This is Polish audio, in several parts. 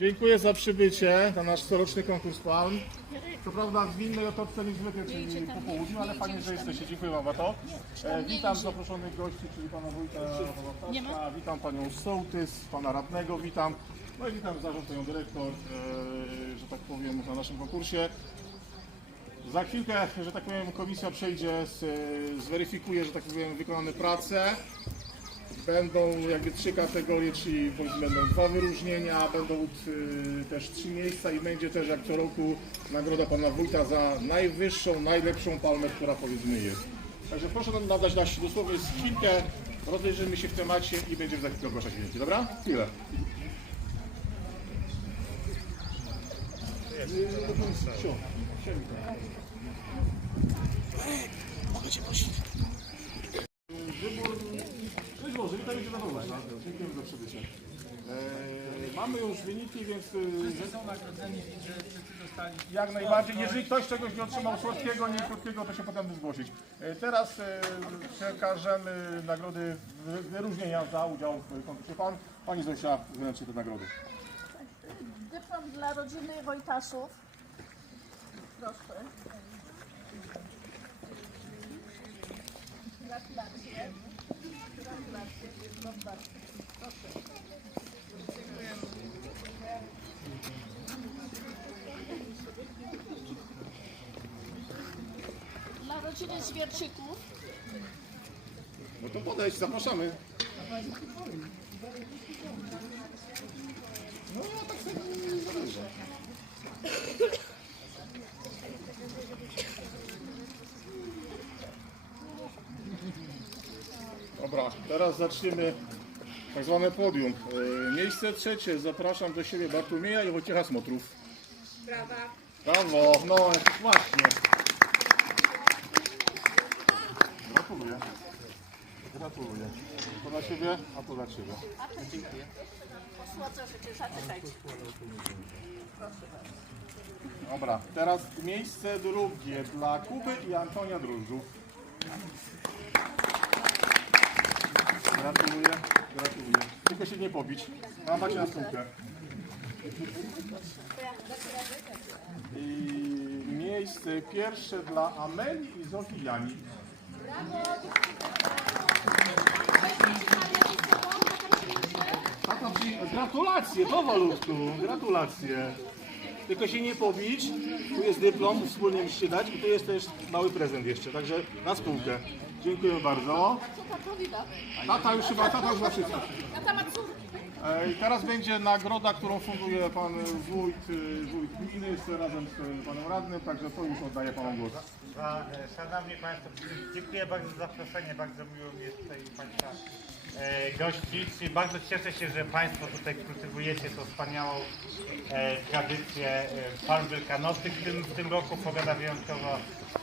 Dziękuję za przybycie na nasz coroczny konkurs palm. Co prawda w innej otoczce niż zwykle, czyli po południu, ale fajnie, że jesteście. Dziękuję Wam za to. E, witam zaproszonych gości, czyli Pana Wójta Wąsowska, witam Panią Sołtys, Pana Radnego, witam. No i witam zarząd, Panią Dyrektor, e, że tak powiem, na naszym konkursie. Za chwilkę, że tak powiem, komisja przejdzie, z, zweryfikuje, że tak powiem, wykonane prace. Będą jakby trzy kategorie, czyli będą dwa wyróżnienia, będą y, też trzy miejsca i będzie też jak co roku nagroda pana wójta za najwyższą, najlepszą palmę, która powiedzmy jest. Także proszę nam nadać na dosłownie z chwilkę, rozejrzymy się w temacie i będziemy za chwilę ogłaszać wyniki, dobra? Chwilę. Sio, siemka. Wybór... Cię na Wałęsa. Dziękujemy za przybycie. E, mamy już wyniki, więc e, Są nagrodzeni, że wszyscy dostali. jak najbardziej. Jeżeli ktoś czegoś nie otrzymał słodkiego, nie słodkiego, to się potem zgłosić. E, teraz e, przekażemy nagrody wy- wyróżnienia za udział w konkursie Pan. Pani Zosia wręczy te nagrody. Dyplom dla rodziny Wojtaszów. Proszę. Gratulacje. Gratulacje. Dyplom bardzo. Proszę. Dla rodziny Zwierczyków. No to podejść, zapraszamy. No ja tak sobie nie. Dobra, teraz zaczniemy tak zwane podium. E, Miejsce trzecie, zapraszam do siebie Bartłomieja i Wojciecha Smotrów. Brawa. Brawo, no właśnie. Gratuluję. Gratuluję. To dla Ciebie, a to dla Ciebie. Posłodzę życie. Zaczekajcie. Dobra, teraz miejsce drugie dla Kuby i Antonia Drużów. Gratuluję, gratuluję. Tylko się nie pobić. A macie na spółkę. I miejsce pierwsze dla Ameli i Zofii Jani. Tata. Gratulacje, powolutku, gratulacje. Tylko się nie pobić. Tu jest dyplom, wspólnie musicie dać i tu jest też mały prezent jeszcze, także na spółkę. Dziękuję bardzo. Co tatowi? Tata już chyba, tata już ma wszystko. Tata ma córki. E, I teraz będzie nagroda, którą funduje pan wójt, y, wójt gminy z- razem z panem radnym, także to już oddaję panu głos. Za, e, Szanowni Państwo, dziękuję bardzo za zaproszenie, bardzo miło mi jest tutaj Państwa e, i bardzo cieszę się, że Państwo tutaj kultywujecie tą wspaniałą e, tradycję e, palm wielkanocnych. W tym, w tym roku pogoda wyjątkowo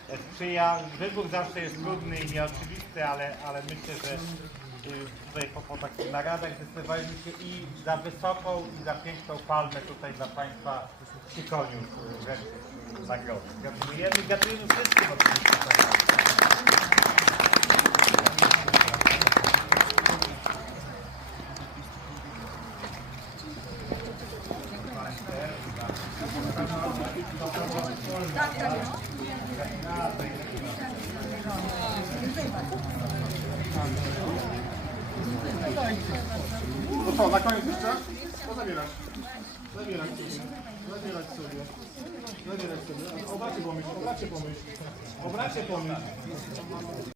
e, sprzyja. Wybór zawsze jest trudny i nieoczywisty, ale, ale myślę, że y, tutaj po, po takich naradach zdecydowaliśmy się i za wysoką i za piękną palmę tutaj dla Państwa przy koniu y, wręczyć nagrodę. Gratulujemy, gratulujemy wszystkim. To co, na koniec jeszcze? To zabierać. Zabierać sobie. Zabierać sobie. Zabierać sobie. Obracie pomyśl, obracie pomyśl. Obracie pomyśl.